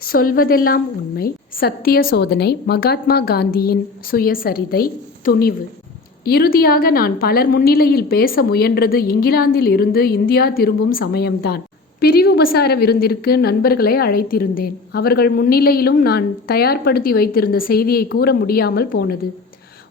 சொல்வதெல்லாம் உண்மை. சத்திய சோதனை மகாத்மா காந்தியின் சுயசரிதை துணிவு. இறுதியாக நான் பலர் முன்னிலையில் பேச முயன்றது இங்கிலாந்தில் இருந்து இந்தியா திரும்பும் சமயம்தான். பிரிவு உபசார விருந்திற்கு நண்பர்களை அழைத்திருந்தேன். அவர்கள் முன்னிலையிலும் நான் தயார்படுத்தி வைத்திருந்த செய்தியை கூற முடியாமல் போனது.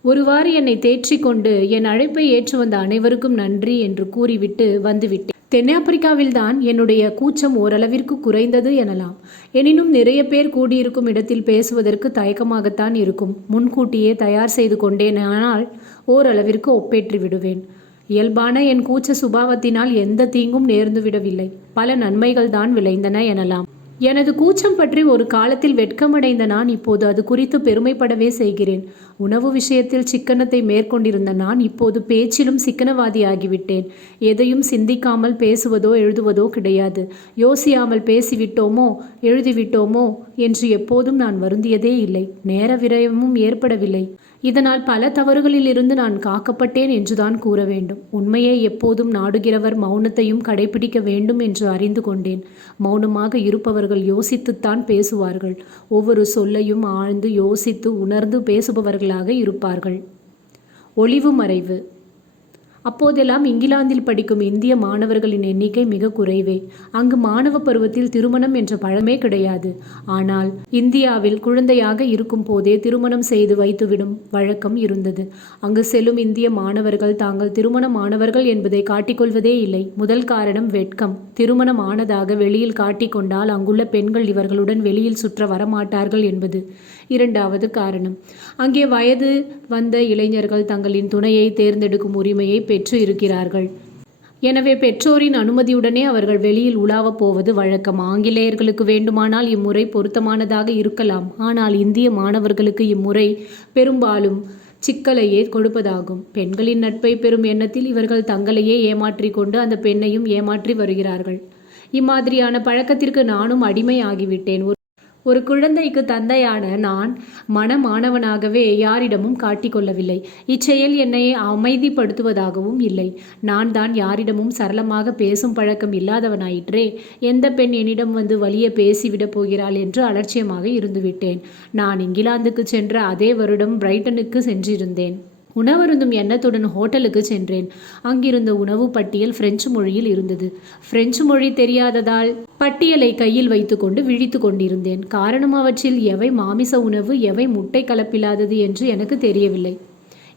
ஒருவாறு என்னை தேற்றிக்கொண்டு என் அழைப்பை ஏற்று வந்த அனைவருக்கும் நன்றி என்று கூறிவிட்டு வந்துவிட்டேன். தென்னாப்பிரிக்காவில்தான் என்னுடைய கூச்சம் ஓரளவிற்கு குறைந்தது எனலாம். எனினும் நிறைய பேர் கூடியிருக்கும் இடத்தில் பேசுவதற்கு தயக்கமாகத்தான் இருக்கும். முன்கூட்டியே தயார் செய்து கொண்டேனானால் ஓரளவிற்கு ஒப்பேற்றி விடுவேன். இயல்பான என் கூச்ச சுபாவத்தினால் எந்த தீங்கும் நேர்ந்துவிடவில்லை. பல நன்மைகள் தான் விளைந்தன எனலாம். எனது கூச்சம் பற்றி ஒரு காலத்தில் வெட்கமடைந்த நான் இப்போது அது குறித்து பெருமைப்படவே செய்கிறேன். உணவு விஷயத்தில் சிக்கனத்தை மேற்கொண்டிருந்த நான் இப்போது பேச்சிலும் சிக்கனவாதியாகிவிட்டேன். எதையும் சிந்திக்காமல் பேசுவதோ எழுதுவதோ கிடையாது. யோசியாமல் பேசிவிட்டோமோ? எழுதிவிட்டோமோ என்று எப்போதும் நான் வருந்தியதே இல்லை. நேர விரயமும் ஏற்படவில்லை. இதனால் பல தவறுகளிலிருந்து நான் காக்கப்பட்டேன் என்றுதான் கூற வேண்டும். உண்மையை எப்போதும் நாடுகிறவர் மௌனத்தையும் கடைபிடிக்க வேண்டும் என்று அறிந்து கொண்டேன். மௌனமாக இருப்பவர்கள் யோசித்துத்தான் பேசுவார்கள். ஒவ்வொரு சொல்லையும் ஆழ்ந்து யோசித்து உணர்ந்து பேசுபவர்களாக இருப்பார்கள். ஒளிவு மறைவு. அப்போதெல்லாம் இங்கிலாந்தில் படிக்கும் இந்திய மாணவர்களின் எண்ணிக்கை மிக குறைவே. அங்கு மாணவ பருவத்தில் திருமணம் என்ற பழமே கிடையாது. ஆனால் இந்தியாவில் குழந்தையாக இருக்கும் போதே திருமணம் செய்து வைத்துவிடும் வழக்கம் இருந்தது. அங்கு செல்லும் இந்திய மாணவர்கள் தாங்கள் திருமணமானவர்கள் என்பதை காட்டிக்கொள்வதே இல்லை. முதல் காரணம் வெட்கம். திருமணம் ஆனதாக வெளியில் காட்டிக்கொண்டால் அங்குள்ள பெண்கள் இவர்களுடன் வெளியில் சுற்ற வரமாட்டார்கள் என்பது இரண்டாவது காரணம். அங்கே வயது வந்த இளைஞர்கள் தங்களின் துணையை தேர்ந்தெடுக்கும் உரிமையை பெற்று இருக்கிறார்கள் எனவே பெற்றோரின் அனுமதியுடனே அவர்கள் வெளியில் உலாவப் போவது வழக்கம். ஆங்கிலேயர்களுக்கு வேண்டுமானால் இம்முறை பொருத்தமானதாக இருக்கலாம். ஆனால் இந்திய மாணவர்களுக்கு இம்முறை பெரும்பாலும் சிக்கலையே கொடுப்பதாகும். பெண்களின் நட்பை பெறும் எண்ணத்தில் இவர்கள் தங்களையே ஏமாற்றிக் கொண்டு அந்த பெண்ணையும் ஏமாற்றி வருகிறார்கள். இம்மாதிரியான பழக்கத்திற்கு நானும் அடிமை ஆகிவிட்டேன் ஒரு குழந்தைக்கு தந்தையான நான் மனமானவனாகவே யாரிடமும் காட்டிக்கொள்ளவில்லை. இச்செயல் என்னை அமைதிப்படுத்துவதாகவும் இல்லை. நான் தான் யாரிடமும் சரளமாக பேசும் பழக்கம் இல்லாதவனாயிற்றே. எந்த பெண் என்னிடம் வந்து வலிய பேசிவிடப் போகிறாள் என்று அலட்சியமாக இருந்துவிட்டேன். நான் இங்கிலாந்துக்கு சென்ற அதே வருடம் பிரைட்டனுக்கு சென்றிருந்தேன். உணவருந்தும் எண்ணத்துடன் ஹோட்டலுக்கு சென்றேன். அங்கிருந்த உணவு பட்டியல் பிரெஞ்சு மொழியில் இருந்தது. பிரெஞ்சு மொழி தெரியாததால் பட்டியலை கையில் வைத்துக்கொண்டு விழித்து கொண்டிருந்தேன். காரணம் அவற்றில் எவை மாமிச உணவு எவை முட்டை கலப்பில்லாதது என்று எனக்கு தெரியவில்லை.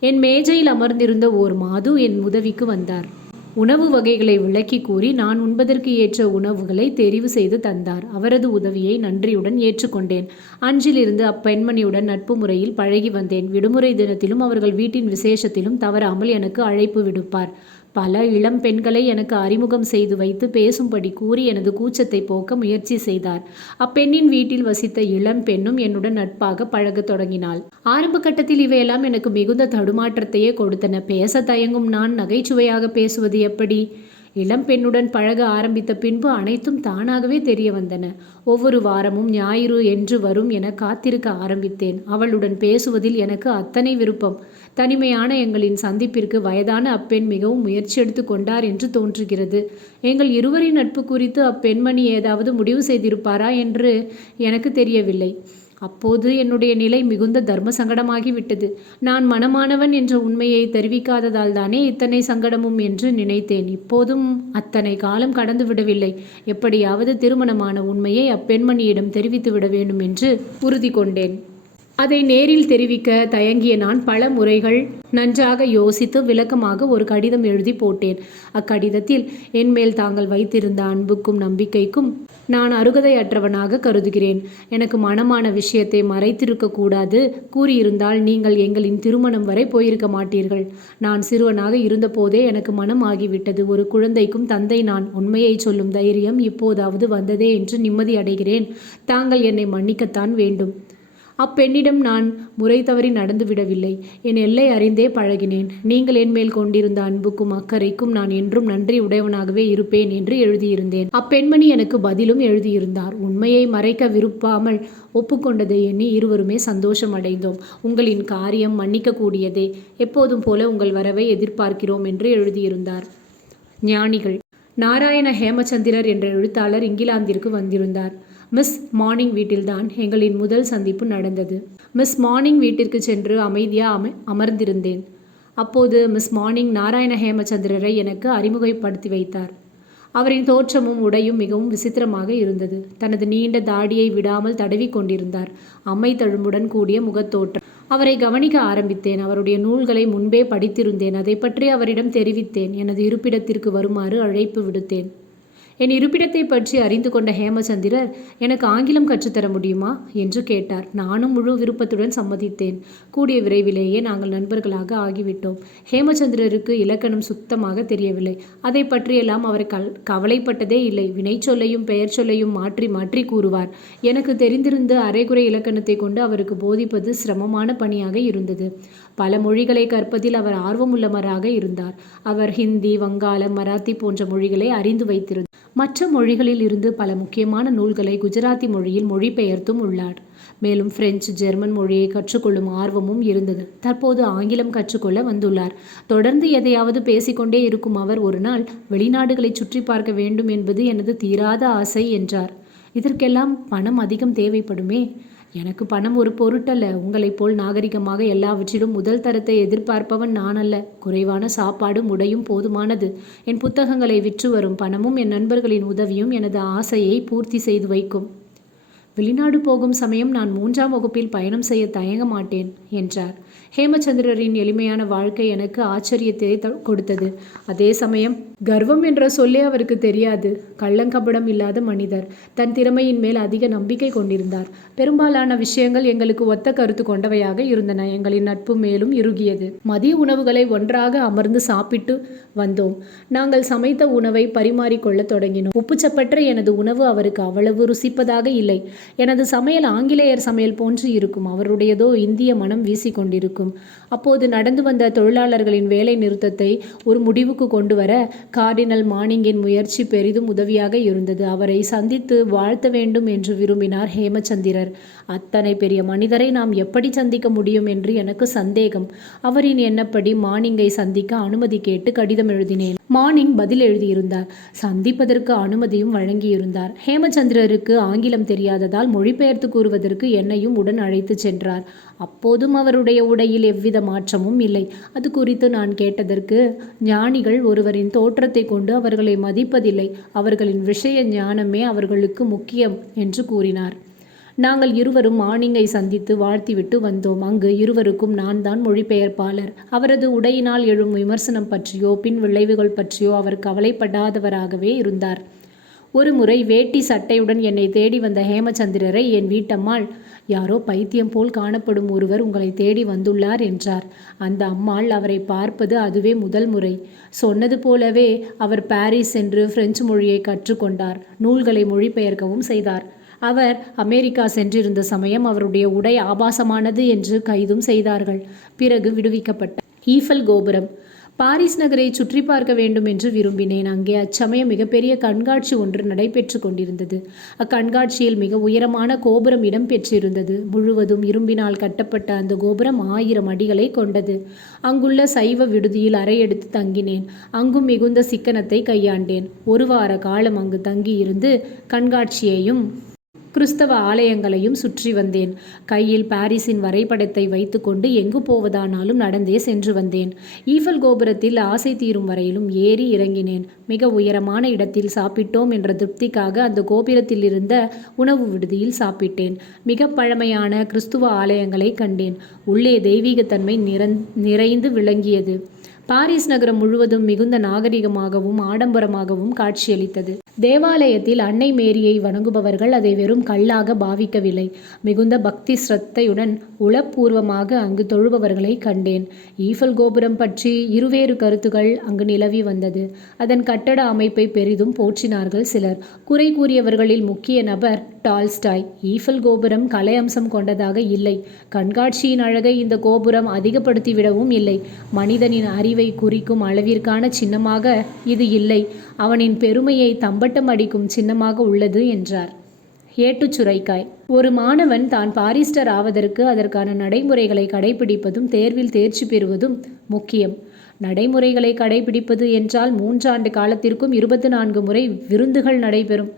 என் மேஜையில் அமர்ந்திருந்த ஓர் மாது என் உதவிக்கு வந்தார். உணவு வகைகளை விளக்கி கூறி நான் உண்பதற்கு ஏற்ற உணவுகளை தெரிவு செய்து தந்தார். அவரது உதவியை நன்றியுடன் ஏற்றுக்கொண்டேன். அன்றிலிருந்து அப்பெண்மணியுடன் நட்பு முறையில் பழகி வந்தேன். விடுமுறை தினத்திலும் அவர்கள் வீட்டின் விசேஷத்திலும் தவறாமல் எனக்கு அழைப்பு விடுப்பார். பல இளம் பெண்களை எனக்கு அறிமுகம் செய்து வைத்து பேசும்படி கூறி எனது கூச்சத்தை போக்க முயற்சி செய்தார். அப்பெண்ணின் வீட்டில் வசித்த இளம் பெண்ணும் என்னுடன் நட்பாக பழகத் தொடங்கினாள். ஆரம்ப கட்டத்தில் இவையெல்லாம் எனக்கு மிகுந்த தடுமாற்றத்தையே கொடுத்தன. பேச தயங்கும் நான் நகைச்சுவையாக பேசுவது எப்படி? இளம் பெண்ணுடன் பழக ஆரம்பித்த பின்பு அனைத்தும் தானாகவே தெரிய வந்தன. ஒவ்வொரு வாரமும் ஞாயிறு என்று வரும் என காத்திருக்க ஆரம்பித்தேன். அவளுடன் பேசுவதில் எனக்கு அத்தனை விருப்பம். தனிமையான எங்களின் சந்திப்பிற்கு வயதான அப்பெண் மிகவும் முயற்சி எடுத்து கொண்டார் என்று தோன்றுகிறது. எங்கள் இருவரின் நட்பு குறித்து அப்பெண்மணி ஏதாவது முடிவு செய்திருப்பாரா என்று எனக்கு தெரியவில்லை. அப்போது என்னுடைய நிலை மிகுந்த தர்ம சங்கடமாகிவிட்டது நான் மனமானவன் என்ற உண்மையை தெரிவிக்காததால் தானே இத்தனை சங்கடமும் என்று நினைத்தேன். இப்போதும் அத்தனை காலம் கடந்து விடவில்லை. எப்படியாவது திருமணமான உண்மையை அப்பெண்மணியிடம் தெரிவித்து விட வேண்டும் என்று உறுதி கொண்டேன். அதை நேரில் தெரிவிக்க தயங்கிய நான் பல முறைகள் நன்றாக யோசித்து விளக்கமாக ஒரு கடிதம் எழுதி போட்டேன். அக்கடிதத்தில் என்மேல் தாங்கள் வைத்திருந்த அன்புக்கும் நம்பிக்கைக்கும் நான் அருகதையற்றவனாக கருதுகிறேன். எனக்கு மனமான விஷயத்தை மறைத்திருக்க கூடாது. கூறியிருந்தால் நீங்கள் எங்களின் திருமணம் வரை போயிருக்க மாட்டீர்கள். நான் சிறுவனாக இருந்தபோதே எனக்கு மனம் ஆகிவிட்டது. ஒரு குழந்தைக்கும் தந்தை நான் உண்மையை சொல்லும் தைரியம் இப்போதாவது வந்ததே என்று நிம்மதி அடைகிறேன். தாங்கள் என்னை மன்னிக்கத்தான் வேண்டும். அப்பெண்ணிடம் நான் முறை தவறி நடந்துவிடவில்லை என் எல்லை அறிந்தே பழகினேன். நீங்கள் என் மேல் கொண்டிருந்த அன்புக்கும் அக்கறைக்கும் நான் என்றும் நன்றி உடையவனாகவே இருப்பேன் என்று எழுதியிருந்தேன். அப்பெண்மணி எனக்கு பதிலும் எழுதியிருந்தார். உண்மையை மறைக்க விருப்பாமல் ஒப்புக்கொண்டதை எண்ணி இருவருமே சந்தோஷம் அடைந்தோம் உங்களின் காரியம் மன்னிக்கக்கூடியதே. எப்போதும் போல உங்கள் வரவை எதிர்பார்க்கிறோம் என்று எழுதியிருந்தார். ஞானிகள். நாராயண ஹேமச்சந்திரர் என்ற எழுத்தாளர் இங்கிலாந்திற்கு வந்திருந்தார். மிஸ் மார்னிங் வீட்டில்தான் எங்களின் முதல் சந்திப்பு நடந்தது. மிஸ் மார்னிங் வீட்டிற்கு சென்று அமைதியாக அம அமர்ந்திருந்தேன். அப்போது மிஸ் மார்னிங் நாராயண ஹேமச்சந்திரரை எனக்கு அறிமுகப்படுத்தி வைத்தார். அவரின் தோற்றமும் உடையும் மிகவும் விசித்திரமாக இருந்தது. தனது நீண்ட தாடியை விடாமல் தடவி கொண்டிருந்தார். அம்மை தழும்புடன் கூடிய முகத்தோற்றம். அவரை கவனிக்க ஆரம்பித்தேன். அவருடைய நூல்களை முன்பே படித்திருந்தேன். அதை பற்றி அவரிடம் தெரிவித்தேன். எனது இருப்பிடத்திற்கு வருமாறு அழைப்பு விடுத்தேன். என் இருப்பிடத்தை பற்றி அறிந்து கொண்ட ஹேமச்சந்திரர் எனக்கு ஆங்கிலம் கற்றுத்தர முடியுமா? என்று கேட்டார். நானும் முழு விருப்பத்துடன் சம்மதித்தேன். கூடிய விரைவிலேயே நாங்கள் நண்பர்களாக ஆகிவிட்டோம். ஹேமச்சந்திரருக்கு இலக்கணம் சுத்தமாக தெரியவில்லை. அதை பற்றியெல்லாம் அவர் கல் கவலைப்பட்டதே இல்லை. வினைச்சொல்லையும் பெயர் சொல்லையும் மாற்றி மாற்றி கூறுவார். எனக்கு தெரிந்திருந்த அரைகுறை இலக்கணத்தை கொண்டு அவருக்கு போதிப்பது சிரமமான பணியாக இருந்தது. பல மொழிகளை கற்பதில் அவர் ஆர்வமுள்ளவராக இருந்தார். அவர் ஹிந்தி வங்காளம் மராத்தி போன்ற மொழிகளை அறிந்து வைத்திருந்தார். மற்ற மொழிகளில் இருந்து பல முக்கியமான நூல்களை குஜராத்தி மொழியில் மொழிபெயர்த்தும் உள்ளார். மேலும் பிரெஞ்சு ஜெர்மன் மொழியை கற்றுக்கொள்ளும் ஆர்வமும் இருந்தது. தற்போது ஆங்கிலம் கற்றுக்கொள்ள வந்துள்ளார். தொடர்ந்து எதையாவது பேசிக்கொண்டே இருக்கும் அவர் ஒரு நாள் வெளிநாடுகளை சுற்றி பார்க்க வேண்டும் என்பது எனது தீராத ஆசை என்றார். இதற்கெல்லாம் பணம் அதிகம் தேவைப்படுமே? எனக்கு பணம் ஒரு பொருட்டல்ல. உங்களைப் போல் நாகரிகமாக எல்லாவற்றிலும் முதல் தரத்தை எதிர்பார்ப்பவன் நான் அல்ல குறைவான சாப்பாடும் உடையும் போதுமானது. என் புத்தகங்களை விற்று வரும் பணமும் என் நண்பர்களின் உதவியும் எனது ஆசையை பூர்த்தி செய்து வைக்கும். வெளிநாடு போகும் சமயம் நான் மூன்றாம் வகுப்பில் பயணம் செய்ய தயங்க மாட்டேன் என்றார். ஹேமச்சந்திரரின் எளிமையான வாழ்க்கை எனக்கு ஆச்சரியத்தை கொடுத்தது. அதே சமயம் கர்வம் என்ற சொல்லே அவருக்கு தெரியாது. கள்ளங்கபடம் இல்லாத மனிதர். தன் திறமையின் மேல் அதிக நம்பிக்கை கொண்டிருந்தார். பெரும்பாலான விஷயங்கள் எங்களுக்கு ஒத்த கருத்து கொண்டவையாக இருந்தன. எங்களின் நட்பு மேலும் இறுகியது. மதிய உணவுகளை ஒன்றாக அமர்ந்து சாப்பிட்டு வந்தோம். நாங்கள் சமைத்த உணவை பரிமாறிக்கொள்ளத் தொடங்கினோம். உப்புச்சப்பற்ற எனது உணவு அவருக்கு அவ்வளவு ருசிப்பதாக இல்லை. எனது சமையல் ஆங்கிலேயர் சமையல் போன்று இருக்கும். அவருடையதோ இந்திய மனம் வீசிக்கொண்டிருக்கும். அப்போது நடந்து வந்த தொழிலாளர்களின் வேலை நிறுத்தத்தை ஒரு முடிவுக்கு கொண்டு வர கார்டினல் மானிங்கின் முயற்சி பெரிதும் உதவியாக இருந்தது. அவரை சந்தித்து வாழ்த்த வேண்டும் என்று விரும்பினார் ஹேமச்சந்திரர். அத்தனை பெரிய மனிதரை நாம் எப்படி சந்திக்க முடியும் என்று எனக்கு சந்தேகம். அவரின் எண்ணப்படி மானிங்கை சந்திக்க அனுமதி கேட்டு கடிதம் எழுதினேன். மார்னிங் பதில் எழுதியிருந்தார். சந்திப்பதற்கு அனுமதியும் வழங்கியிருந்தார். ஹேமச்சந்திரருக்கு ஆங்கிலம் தெரியாததால் மொழிபெயர்த்து கூறுவதற்கு என்னையும் உடன் அழைத்துச் சென்றார். அப்போதும் அவருடைய உடையில் எவ்வித மாற்றமும் இல்லை. அது குறித்து நான் கேட்டதற்கு ஞானிகள் ஒருவரின் தோற்றத்தை கொண்டு அவர்களை மதிப்பதில்லை. அவர்களின் விஷய ஞானமே அவர்களுக்கு முக்கியம் என்று கூறினார். நாங்கள் இருவரும் மானிங்கை சந்தித்து வாழ்த்திவிட்டு வந்தோம். அங்கு இருவருக்கும் நான் தான் மொழிபெயர்ப்பாளர். அவரது உடையினால் எழும் விமர்சனம் பற்றியோ பின் விளைவுகள் பற்றியோ அவர் கவலைப்படாதவராகவே இருந்தார். ஒரு முறை வேட்டி சட்டையுடன் என்னை தேடி வந்த ஹேமச்சந்திரரை என் வீட்டம்மாள் யாரோ பைத்தியம் போல் காணப்படும் ஒருவர் உங்களை தேடி வந்துள்ளார் என்றார். அந்த அம்மாள் அவரை பார்ப்பது அதுவே முதல் முறை. சொன்னது போலவே அவர் பாரிஸ் சென்று பிரெஞ்சு மொழியை கற்றுக்கொண்டார். நூல்களை மொழிபெயர்க்கவும் செய்தார். அவர் அமெரிக்கா சென்றிருந்த சமயம் அவருடைய உடை ஆபாசமானது என்று கைதும் செய்தார்கள். பிறகு விடுவிக்கப்பட்டார் ஈஃபல் கோபுரம். பாரிஸ் நகரை சுற்றி பார்க்க வேண்டும் என்று விரும்பினேன். அங்கே அச்சமயம் மிகப்பெரிய கண்காட்சி ஒன்று நடைபெற்று கொண்டிருந்தது. அக்கண்காட்சியில் மிக உயரமான கோபுரம் இடம்பெற்றிருந்தது முழுவதும் இரும்பினால் கட்டப்பட்ட அந்த கோபுரம் ஆயிரம் அடிகளை கொண்டது. அங்குள்ள சைவ விடுதியில் அறையெடுத்து தங்கினேன். அங்கும் மிகுந்த சிக்கனத்தை கையாண்டேன். ஒரு வார காலம் அங்கு தங்கியிருந்து கண்காட்சியையும் கிறிஸ்தவ ஆலயங்களையும் சுற்றி வந்தேன். கையில் பாரிஸின் வரைபடத்தை வைத்துக்கொண்டு எங்கு போவதானாலும் நடந்தே சென்று வந்தேன். ஈஃபல் கோபுரத்தில் ஆசை தீரும் வரையிலும் ஏறி இறங்கினேன். மிக உயரமான இடத்தில் சாப்பிட்டோம் என்ற திருப்திக்காக அந்த கோபுரத்தில் இருந்த உணவு விடுதியில் சாப்பிட்டேன். மிக பழமையான கிறிஸ்துவ ஆலயங்களை கண்டேன். உள்ளே தெய்வீகத்தன்மை நிறந் நிறைந்து விளங்கியது. பாரிஸ் நகரம் முழுவதும் மிகுந்த நாகரிகமாகவும் ஆடம்பரமாகவும் காட்சியளித்தது. தேவாலயத்தில் அன்னை மேரியை வணங்குபவர்கள் அதை வெறும் கல்லாக பாவிக்கவில்லை. மிகுந்த பக்தி ஸ்ரத்தையுடன் உளப்பூர்வமாக அங்கு தொழுபவர்களை கண்டேன். ஈஃபல் கோபுரம் பற்றி இருவேறு கருத்துகள் அங்கு நிலவி வந்தது. அதன் கட்டட அமைப்பை பெரிதும் போற்றினார்கள் சிலர். குறை கூறியவர்களில் முக்கிய நபர் டால்ஸ்டாய். ஈஃபல் கோபுரம் கலை அம்சம் கொண்டதாக இல்லை. கண்காட்சியின் அழகை இந்த கோபுரம் அதிகப்படுத்திவிடவும் இல்லை. மனிதனின் அறிவை குறிக்கும் அளவிற்கான சின்னமாக இது இல்லை. அவனின் பெருமையை தம்பட்டம் அடிக்கும் சின்னமாக உள்ளது என்றார். ஏட்டுச்சுரைக்காய் ஒரு மாணவன் தான் பாரிஸ்டர் ஆவதற்கு அதற்கான நடைமுறைகளை கடைபிடிப்பதும் தேர்வில் தேர்ச்சி பெறுவதும் முக்கியம். நடைமுறைகளை கடைபிடிப்பது என்றால் மூன்றாண்டு காலத்திற்கும் இருபத்தி நான்கு முறை விருந்துகள் நடைபெறும்.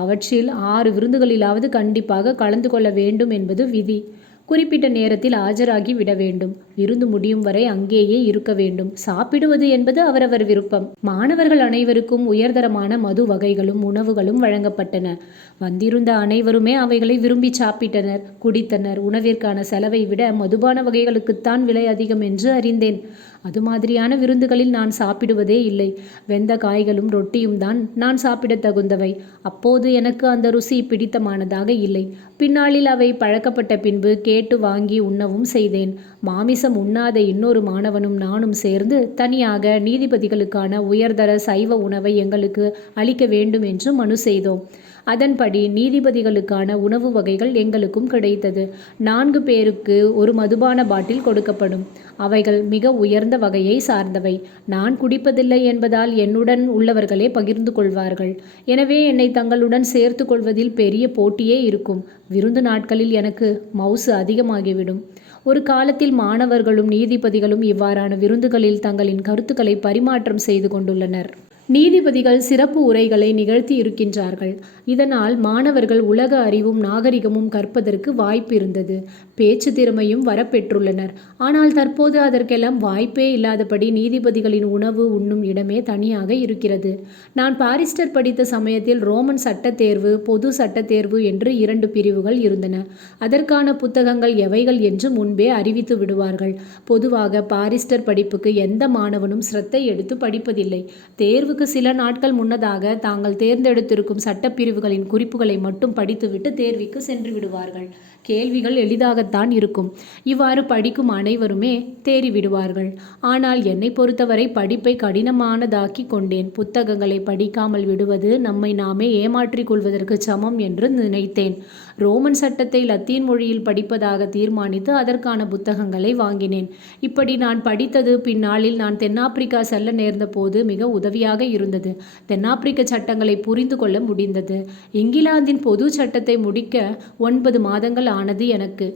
அவற்றில் ஆறு விருந்துகளிலாவது கண்டிப்பாக கலந்து கொள்ள வேண்டும் என்பது விதி. குறிப்பிட்ட நேரத்தில் ஆஜராகி விட வேண்டும். விருந்து முடியும் வரை அங்கேயே இருக்க வேண்டும். சாப்பிடுவது என்பது அவரவர் விருப்பம். மாணவர்கள் அனைவருக்கும் உயர்தரமான மது வகைகளும் உணவுகளும் வழங்கப்பட்டன. வந்திருந்த அனைவருமே அவைகளை விரும்பி சாப்பிட்டனர். குடித்தனர். உணவிற்கான செலவை விட மதுபான வகைகளுக்குத்தான் விலை அதிகம் என்று அறிந்தேன். அது மாதிரியான விருந்துகளில் நான் சாப்பிடுவதே இல்லை. வெந்த காய்களும் ரொட்டியும் தான் நான் சாப்பிடத் தகுந்தவை. அப்போது எனக்கு அந்த ருசி பிடித்தமானதாக இல்லை. பின்னாளில் அவை பழக்கப்பட்ட பின்பு கேட்டு வாங்கி உண்ணவும் செய்தேன். மாமிசம் உண்ணாத இன்னொரு மாணவனும் நானும் சேர்ந்து தனியாக நீதிபதிகளுக்கான உயர்தர சைவ உணவை எங்களுக்கு அளிக்க வேண்டும் என்று மனு செய்தோம். அதன்படி நீதிபதிகளுக்கான உணவு வகைகள் எங்களுக்கும் கிடைத்தது. நான்கு பேருக்கு ஒரு மதுபான பாட்டில் கொடுக்கப்படும். அவைகள் மிக உயர்ந்த வகையை சார்ந்தவை. நான் குடிப்பதில்லை என்பதால் என்னுடன் உள்ளவர்களே பகிர்ந்து கொள்வார்கள். எனவே என்னை தங்களுடன் சேர்த்து கொள்வதில் பெரிய போட்டியே இருக்கும். விருந்து நாட்களில் எனக்கு மவுசு அதிகமாகிவிடும். ஒரு காலத்தில் மாணவர்களும் நீதிபதிகளும் இவ்வாறான விருந்துகளில் தங்களின் கருத்துக்களை பரிமாற்றம் செய்து கொண்டுள்ளனர். நீதிபதிகள் சிறப்பு உரைகளை நிகழ்த்தி இருக்கின்றார்கள். இதனால் மாணவர்கள் உலக அறிவும் நாகரிகமும் கற்பதற்கு வாய்ப்பு இருந்தது. பேச்சு திறமையும் வரப்பெற்றுள்ளனர். ஆனால் தற்போது அதற்கெல்லாம் வாய்ப்பே இல்லாதபடி நீதிபதிகளின் உணவு உண்ணும் இடமே தனியாக இருக்கிறது. நான் பாரிஸ்டர் படித்த சமயத்தில் ரோமன் சட்ட தேர்வு பொது சட்ட தேர்வு என்று இரண்டு பிரிவுகள் இருந்தன. அதற்கான புத்தகங்கள் எவைகள் என்று முன்பே அறிவித்து விடுவார்கள். பொதுவாக பாரிஸ்டர் படிப்புக்கு எந்த மாணவனும் சிரத்தை எடுத்து படிப்பதில்லை. தேர்வு தேர்வுக்கு சில நாட்கள் முன்னதாக தாங்கள் தேர்ந்தெடுத்திருக்கும் சட்டப்பிரிவுகளின் குறிப்புகளை மட்டும் படித்துவிட்டு தேர்விக்கு சென்று விடுவார்கள். கேள்விகள் எளிதாகத்தான் இருக்கும். இவ்வாறு படிக்கும் அனைவருமே தேறி விடுவார்கள். ஆனால் என்னை பொறுத்தவரை படிப்பை கடினமானதாக்கி கொண்டேன். புத்தகங்களை படிக்காமல் விடுவது நம்மை நாமே ஏமாற்றிக் கொள்வதற்கு சமம் என்று நினைத்தேன். ரோமன் சட்டத்தை லத்தீன் மொழியில் படிப்பதாக தீர்மானித்து அதற்கான புத்தகங்களை வாங்கினேன். இப்படி நான் படித்தது பின்னாளில் நான் தென்னாப்பிரிக்கா செல்ல நேர்ந்த போது மிக உதவியாக இருந்தது. தென்னாப்பிரிக்க சட்டங்களை புரிந்து கொள்ள முடிந்தது. இங்கிலாந்தின் பொது சட்டத்தை முடிக்க ஒன்பது மாதங்கள் ஆனது எனக்கு.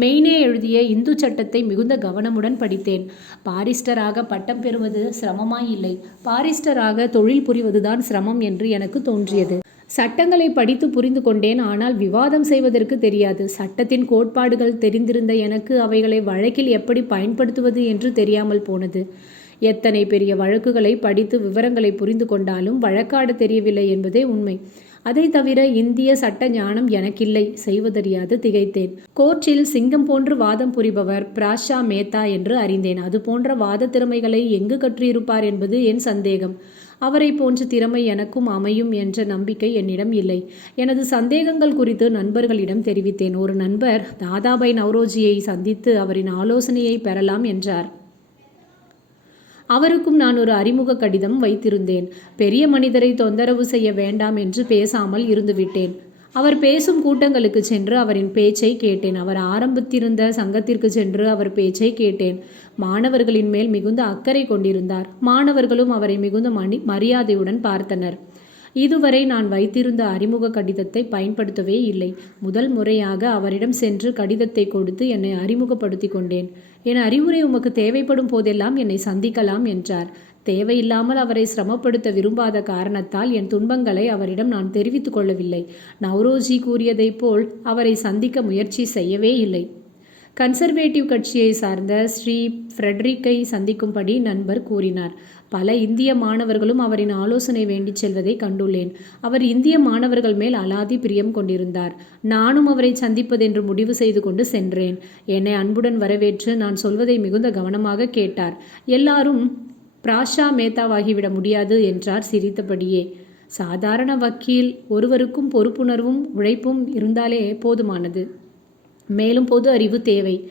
மெய்னே எழுதிய இந்து சட்டத்தை மிகுந்த கவனமுடன் படித்தேன். பாரிஸ்டராக பட்டம் பெறுவது சிரமமாயில்லை. பாரிஸ்டராக தொழில் புரிவதுதான் சிரமம் என்று எனக்கு தோன்றியது. சட்டங்களை படித்து புரிந்து கொண்டேன். ஆனால் விவாதம் செய்வதற்கு தெரியாது. சட்டத்தின் கோட்பாடுகள் தெரிந்திருந்த எனக்கு அவைகளை வழக்கில் எப்படி பயன்படுத்துவது என்று தெரியாமல் போனது. எத்தனை பெரிய வழக்குகளை படித்து விவரங்களை புரிந்து கொண்டாலும் வழக்காட தெரியவில்லை என்பதே உண்மை. அதை தவிர இந்திய சட்ட ஞானம் எனக்கில்லை செய்வதறியாது திகைத்தேன். கோர்ட்டில் சிங்கம் போன்று வாதம் புரிபவர் பிராஷா மேத்தா என்று அறிந்தேன். அது போன்ற வாத திறமைகளை எங்கு கற்றிருப்பார் என்பது என் சந்தேகம். அவரை போன்ற திறமை எனக்கும் அமையும் என்ற நம்பிக்கை என்னிடம் இல்லை. எனது சந்தேகங்கள் குறித்து நண்பர்களிடம் தெரிவித்தேன். ஒரு நண்பர் தாதாபாய் நவ்ரோஜியை சந்தித்து அவரின் ஆலோசனையை பெறலாம் என்றார். அவருக்கும் நான் ஒரு அறிமுக கடிதம் வைத்திருந்தேன். பெரிய மனிதரை தொந்தரவு செய்ய வேண்டாம் என்று பேசாமல் இருந்துவிட்டேன். அவர் பேசும் கூட்டங்களுக்கு சென்று அவரின் பேச்சை கேட்டேன். அவர் ஆரம்பித்திருந்த சங்கத்திற்கு சென்று அவர் பேச்சை கேட்டேன். மாணவர்களின் மேல் மிகுந்த அக்கறை கொண்டிருந்தார். மாணவர்களும் அவரை மிகுந்த மணி மரியாதையுடன் பார்த்தனர். இதுவரை நான் வைத்திருந்த அறிமுக கடிதத்தை பயன்படுத்தவே இல்லை. முதல் முறையாக அவரிடம் சென்று கடிதத்தை கொடுத்து என்னை அறிமுகப்படுத்தி கொண்டேன். என் அறிவுரை உமக்கு தேவைப்படும் போதெல்லாம் என்னை சந்திக்கலாம் என்றார். தேவையில்லாமல் அவரை சிரமப்படுத்த விரும்பாத காரணத்தால் என் துன்பங்களை அவரிடம் நான் தெரிவித்துக் கொள்ளவில்லை. நவ்ரோஜி கூறியதைப் போல் அவரை சந்திக்க முயற்சி செய்யவே இல்லை. கன்சர்வேட்டிவ் கட்சியை சார்ந்த ஸ்ரீ ஃப்ரெட்ரிக்கை சந்திக்கும்படி நண்பர் கூறினார். பல இந்திய மாணவர்களும் அவரின் ஆலோசனை வேண்டிச் செல்வதை கண்டுள்ளேன். அவர் இந்திய மாணவர்கள் மேல் அலாதி பிரியம் கொண்டிருந்தார். நானும் அவரை சந்திப்பதென்று முடிவு செய்து கொண்டு சென்றேன். என்னை அன்புடன் வரவேற்று நான் சொல்வதை மிகுந்த கவனமாக கேட்டார். எல்லாரும் பிராஷா மேத்தாவாகிவிட முடியாது என்றார் சிரித்தபடியே. சாதாரண வக்கீல் ஒருவருக்கும் பொறுப்புணர்வும் உழைப்பும் இருந்தாலே போதுமானது. மேலும் பொது அறிவு தேவை.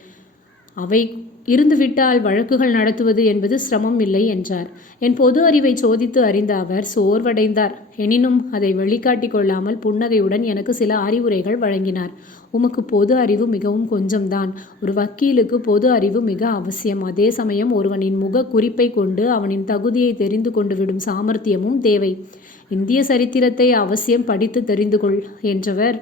அவை இருந்துவிட்டால் வழக்குகள் நடத்துவது என்பது சிரமம் இல்லை என்றார். என் பொது அறிவை சோதித்து அறிந்த அவர் சோர்வடைந்தார். எனினும் அதை வெளிக்காட்டிக் கொள்ளாமல் புன்னகையுடன் எனக்கு சில அறிவுரைகள் வழங்கினார். உமக்கு பொது அறிவு மிகவும் கொஞ்சம்தான். ஒரு வக்கீலுக்கு பொது அறிவு மிக அவசியம். அதே சமயம் ஒருவனின் முக குறிப்பை கொண்டு அவனின் தகுதியை தெரிந்து கொண்டு விடும் சாமர்த்தியமும் தேவை. இந்திய சரித்திரத்தை அவசியம் படித்து தெரிந்து கொள் என்றவர்.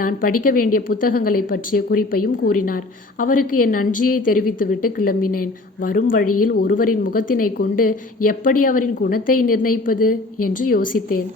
நான் படிக்க வேண்டிய புத்தகங்களை பற்றிய குறிப்பையும் கூறினார். அவருக்கு என் நன்றியை தெரிவித்துவிட்டு கிளம்பினேன். வரும் வழியில் ஒருவரின் முகத்தினை கொண்டு எப்படி அவரின் குணத்தை நிர்ணயிப்பது என்று யோசித்தேன்.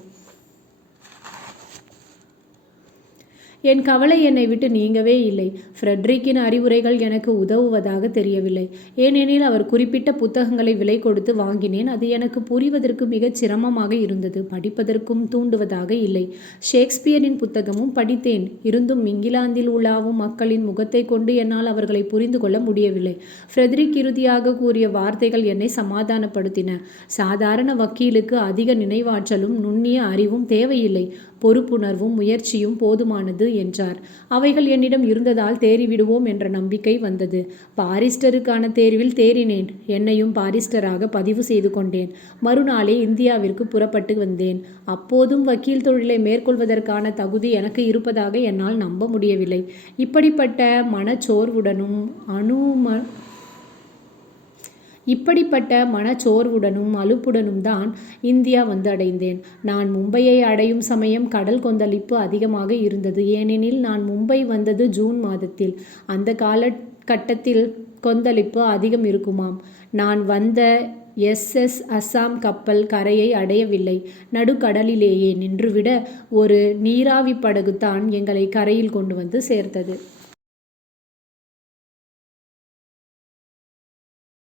என் கவலை என்னை விட்டு நீங்கவே இல்லை. ஃப்ரெட்ரிக்கின் அறிவுரைகள் எனக்கு உதவுவதாக தெரியவில்லை. ஏனெனில் அவர் குறிப்பிட்ட புத்தகங்களை விலை கொடுத்து வாங்கினேன். அது எனக்கு புரிவதற்கு மிகச் சிரமமாக இருந்தது. படிப்பதற்கும் தூண்டுவதாக இல்லை. ஷேக்ஸ்பியரின் புத்தகமும் படித்தேன். இருந்தும் இங்கிலாந்தில் உலாவும் மக்களின் முகத்தை கொண்டு என்னால் அவர்களை புரிந்து கொள்ள முடியவில்லை. ஃப்ரெட்ரிக் இறுதியாக கூறிய வார்த்தைகள் என்னை சமாதானப்படுத்தின. சாதாரண வக்கீலுக்கு அதிக நினைவாற்றலும் நுண்ணிய அறிவும் தேவையில்லை. பொறுப்புணர்வும் முயற்சியும் போதுமானது என்றார். அவைகள் என்னிடம் இருந்ததால் தேறிவிடுவோம் என்ற நம்பிக்கை வந்தது. பாரிஸ்டருக்கான தேர்வில் தேறினேன். என்னையும் பாரிஸ்டராக பதிவு செய்து கொண்டேன். மறுநாளே இந்தியாவிற்கு புறப்பட்டு வந்தேன். அப்போதும் வக்கீல் தொழிலை மேற்கொள்வதற்கான தகுதி எனக்கு இருப்பதாக என்னால் நம்ப முடியவில்லை. இப்படிப்பட்ட மனச்சோர்வுடனும் அனும இப்படிப்பட்ட மனச்சோர்வுடனும் அலுப்புடனும் தான் இந்தியா வந்து அடைந்தேன் நான் மும்பையை அடையும் சமயம் கடல் கொந்தளிப்பு அதிகமாக இருந்தது. ஏனெனில் நான் மும்பை வந்தது ஜூன் மாதத்தில். அந்த காலகட்டத்தில் கொந்தளிப்பு அதிகம் இருக்குமாம். நான் வந்த எஸ்எஸ் அஸ்ஸாம் கப்பல் கரையை அடையவில்லை. நடுக்கடலிலேயே நின்றுவிட ஒரு நீராவி படகு தான் எங்களை கரையில் கொண்டு வந்து சேர்த்தது.